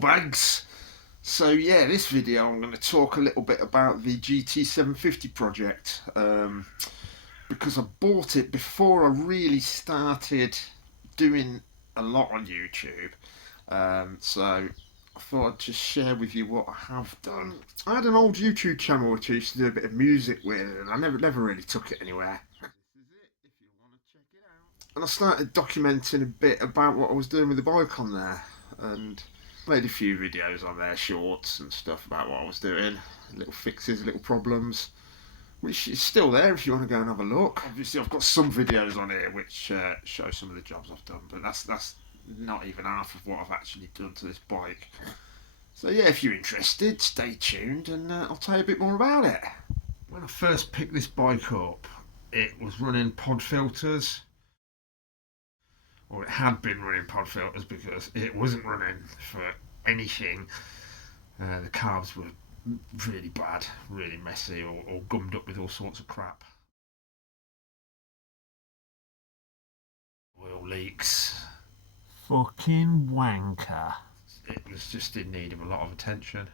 bags. So yeah, this video I'm going to talk a little bit about the GT750 project, because I bought it before I really started doing a lot on YouTube. So I thought I'd just share with you what I have done. I had an old YouTube channel which I used to do a bit of music with, and I never really took it anywhere. This is it, if you want to check it out. And I started documenting a bit about what I was doing with the bike on there, and made a few videos on there, shorts and stuff about what I was doing, little fixes, little problems, which is still there if you want to go and have a look. Obviously I've got some videos on here which show some of the jobs I've done, but that's not even half of what I've actually done to this bike. So yeah, if you're interested, stay tuned and I'll tell you a bit more about it. When I first picked this bike up, it was running pod filters, or it had been running pod filters, because it wasn't running for anything. The carbs were really bad, really messy, or gummed up with all sorts of crap. Oil leaks. Fucking wanker. It was just in need of a lot of attention.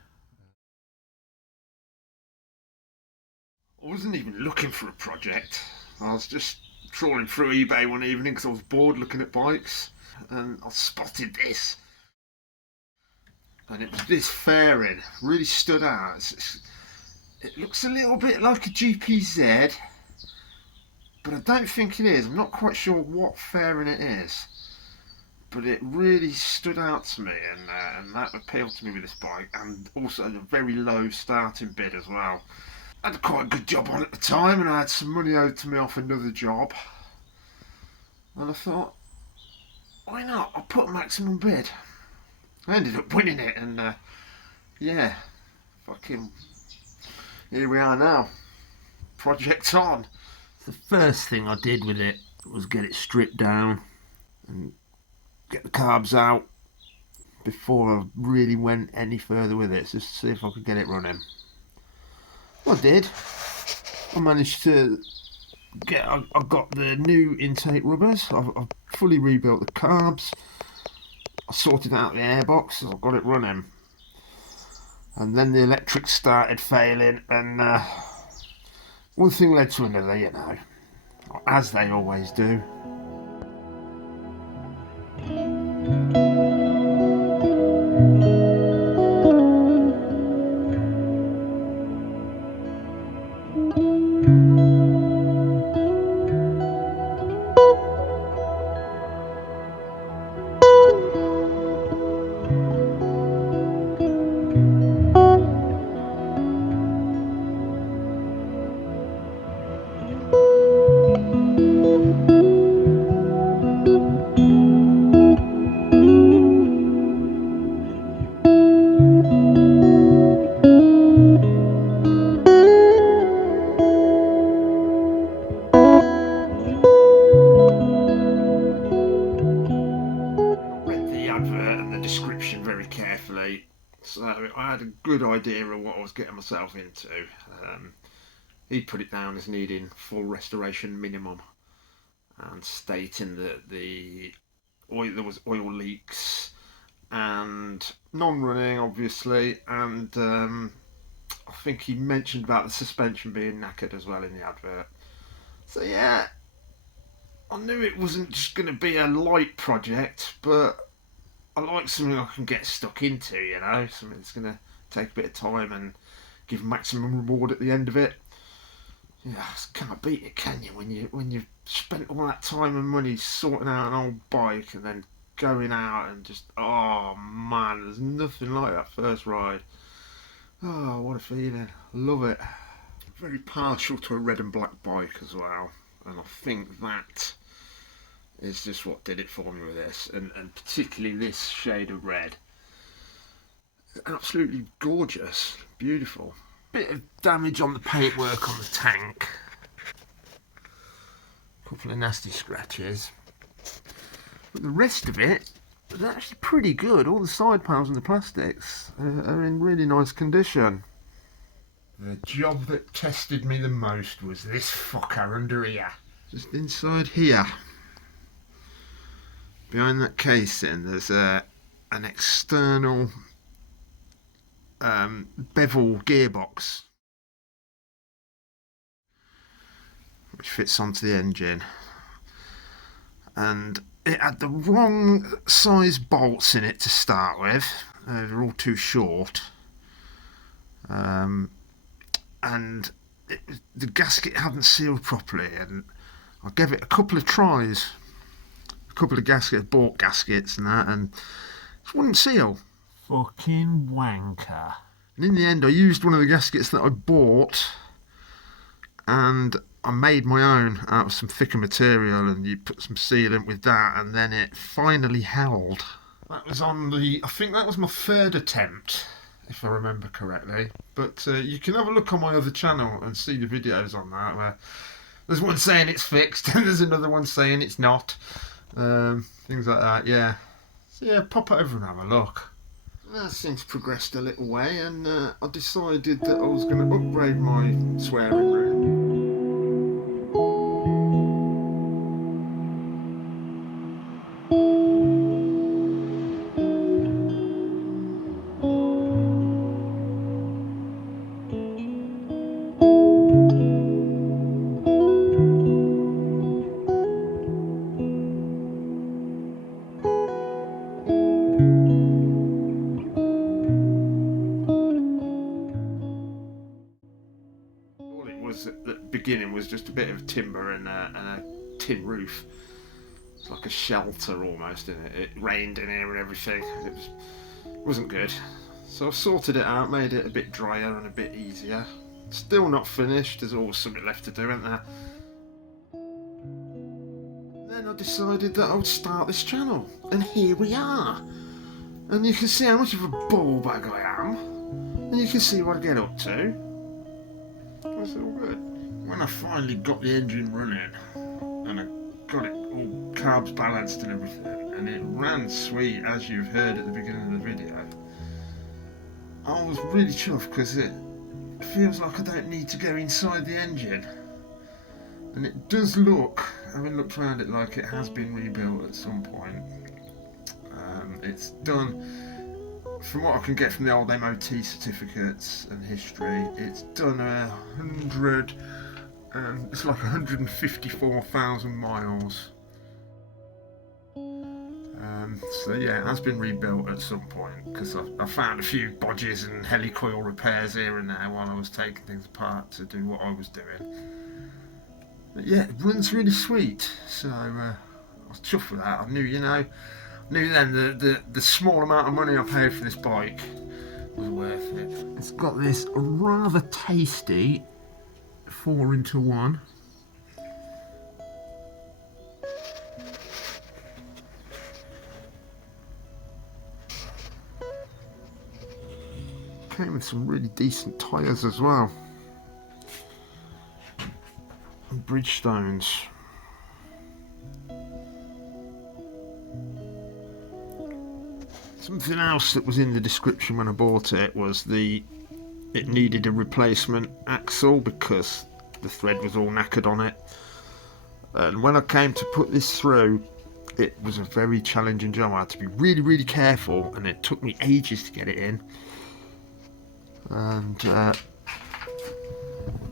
I wasn't even looking for a project. I was just trawling through eBay one evening because I was bored looking at bikes, and I spotted this. And it was this fairing, really stood out. It looks a little bit like a GPZ, but I don't think it is. I'm not quite sure what fairing it is, but it really stood out to me, and that appealed to me with this bike, and also the very low starting bid as well. I had quite a good job on at the time, and I had some money owed to me off another job, and I thought, why not? I'll put a maximum bid. I ended up winning it, and yeah, fucking here we are now. Project on. The first thing I did with it was get it stripped down and get the carbs out before I really went any further with it, just to see if I could get it running. I did. I managed to get. I got the new intake rubbers. I've fully rebuilt the carbs. I sorted out the airbox, so I got it running. And then the electrics started failing, and one thing led to another, you know, as they always do. Description very carefully, so I had a good idea of what I was getting myself into. He put it down as needing full restoration minimum, and stating that there was oil leaks and non-running, obviously, and I think he mentioned about the suspension being knackered as well in the advert. So yeah, I knew it wasn't just going to be a light project, but I like something I can get stuck into, you know, something that's going to take a bit of time and give maximum reward at the end of it. Yeah, can't beat it, can you? When you've spent all that time and money sorting out an old bike and then going out and just, oh man, there's nothing like that first ride. Oh, what a feeling. Love it. Very partial to a red and black bike as well, and I think that is just what did it for me with this, and particularly this shade of red. Absolutely gorgeous, beautiful. Bit of damage on the paintwork on the tank, a couple of nasty scratches, but the rest of it is actually pretty good. All the side panels and the plastics are in really nice condition. The job that tested me the most was this fucker under here, just inside here. Behind that casing there's an external bevel gearbox, which fits onto the engine, and it had the wrong size bolts in it to start with. They're all too short, and the gasket hadn't sealed properly, and I gave it a couple of tries, a couple of gaskets, bought gaskets and that, and it wouldn't seal. Fucking wanker. And in the end I used one of the gaskets that I bought, and I made my own out of some thicker material, and you put some sealant with that, and then it finally held. That was on I think that was my third attempt, if I remember correctly. But you can have a look on my other channel and see the videos on that, where there's one saying it's fixed and there's another one saying it's not. Things like that, yeah. So yeah, pop it over and have a look. That's since progressed a little way, and I decided that I was going to upgrade my swearing room. At the beginning was just a bit of timber and a tin roof. It's like a shelter almost in it. It rained in here and everything. It wasn't good. So I sorted it out, made it a bit drier and a bit easier. Still not finished, there's always something left to do, isn't there? Then I decided that I would start this channel, and here we are. And you can see how much of a ball bag I am, and you can see what I get up to. That's all good. When I finally got the engine running and I got it all carbs balanced and everything, and it ran sweet, as you've heard at the beginning of the video, I was really chuffed because it feels like I don't need to go inside the engine. And it does look, having looked around it, like it has been rebuilt at some point. It's done, from what I can get from the old MOT certificates and history, it's done it's like 154,000 miles. So yeah, it has been rebuilt at some point, because I found a few bodges and helicoil repairs here and there while I was taking things apart to do what I was doing. But yeah, it runs really sweet, so I was chuffed with that. I knew then the small amount of money I paid for this bike was worth it. It's got this rather tasty 4-into-1. Came with some really decent tyres as well. And Bridgestones. Something else that was in the description when I bought it was it needed a replacement axle because the thread was all knackered on it. And when I came to put this through, it was a very challenging job. I had to be really, really careful, and it took me ages to get it in. And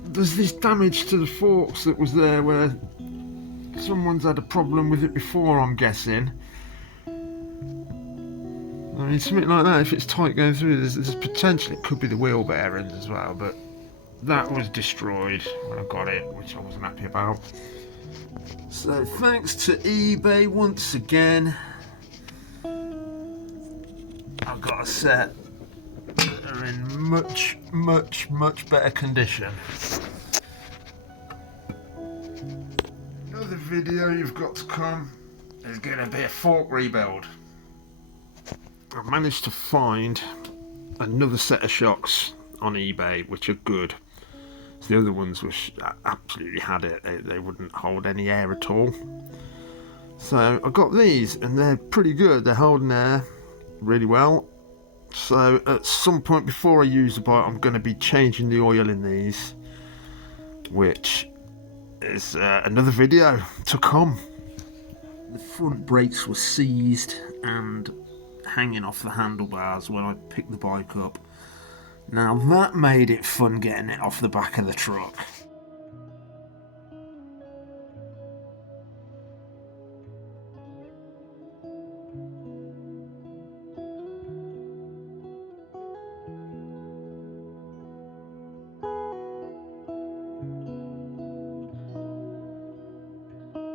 there's this damage to the forks that was there where someone's had a problem with it before, I'm guessing. I mean, something like that, if it's tight going through, there's potential it could be the wheel bearings as well, but that was destroyed when I got it, which I wasn't happy about. So thanks to eBay once again, I've got a set that are in much, much, much better condition. Another video you've got to come is going to be a fork rebuild. I've managed to find another set of shocks on eBay which are good. So the other ones which absolutely had it, they wouldn't hold any air at all. So I got these and they're pretty good, they're holding air really well. So at some point before I use the bike, I'm going to be changing the oil in these, which is another video to come. The front brakes were seized and hanging off the handlebars when I picked the bike up, Now that made it fun getting it off the back of the truck.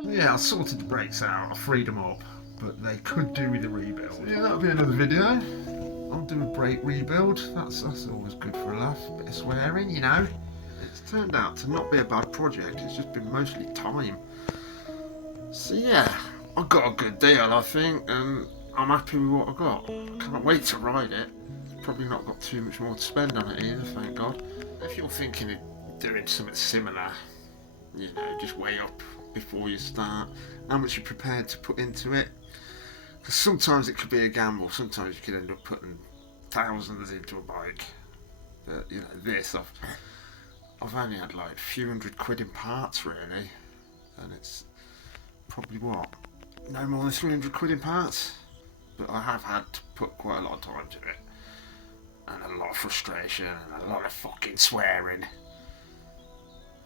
Yeah, I sorted the brakes out, I freed them up, but they could do with a rebuild. So yeah, that'll be another video. I'll do a brake rebuild. That's always good for a laugh. Bit of swearing, you know. It's turned out to not be a bad project. It's just been mostly time. So yeah, I got a good deal, I think, and I'm happy with what I got. Can't wait to ride it. Probably not got too much more to spend on it either, thank God. If you're thinking of doing something similar, you know, just weigh up before you start how much you're prepared to put into it, because sometimes it could be a gamble. Sometimes you could end up putting thousands into a bike, but you know, this I've only had like a few £100 in parts really, and it's probably what, no more than £300 in parts, but I have had to put quite a lot of time to it, and a lot of frustration and a lot of fucking swearing.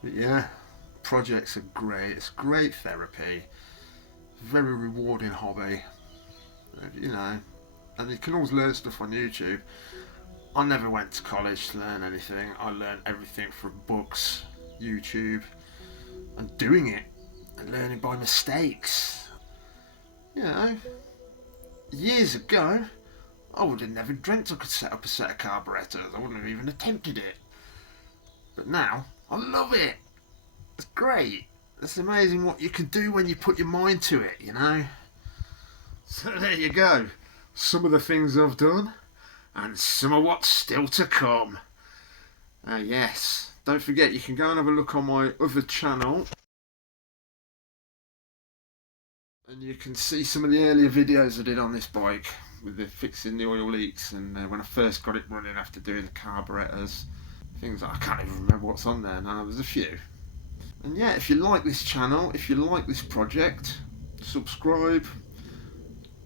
But yeah, projects are great. It's great therapy, very rewarding hobby, you know, and you can always learn stuff on YouTube. I never went to college to learn anything. I learned everything from books, YouTube, and doing it and learning by mistakes. You know, years ago I would have never dreamt I could set up a set of carburetors. I wouldn't have even attempted it, but now I love it. It's great. It's amazing what you can do when you put your mind to it, you know. So there you go. Some of the things I've done, and some of what's still to come. Yes, don't forget you can go and have a look on my other channel, and you can see some of the earlier videos I did on this bike with the fixing the oil leaks, and when I first got it running after doing the carburetors. Things that I can't even remember what's on there now. There's a few. And yeah, if you like this channel, if you like this project, subscribe,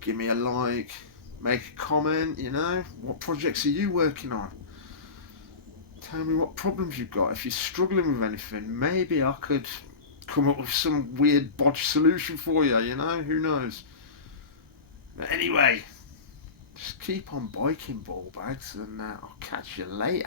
give me a like, make a comment, you know. What projects are you working on? Tell me what problems you've got. If you're struggling with anything, maybe I could come up with some weird bodge solution for you, you know, who knows. But anyway, just keep on biking, ball bags, and I'll catch you later.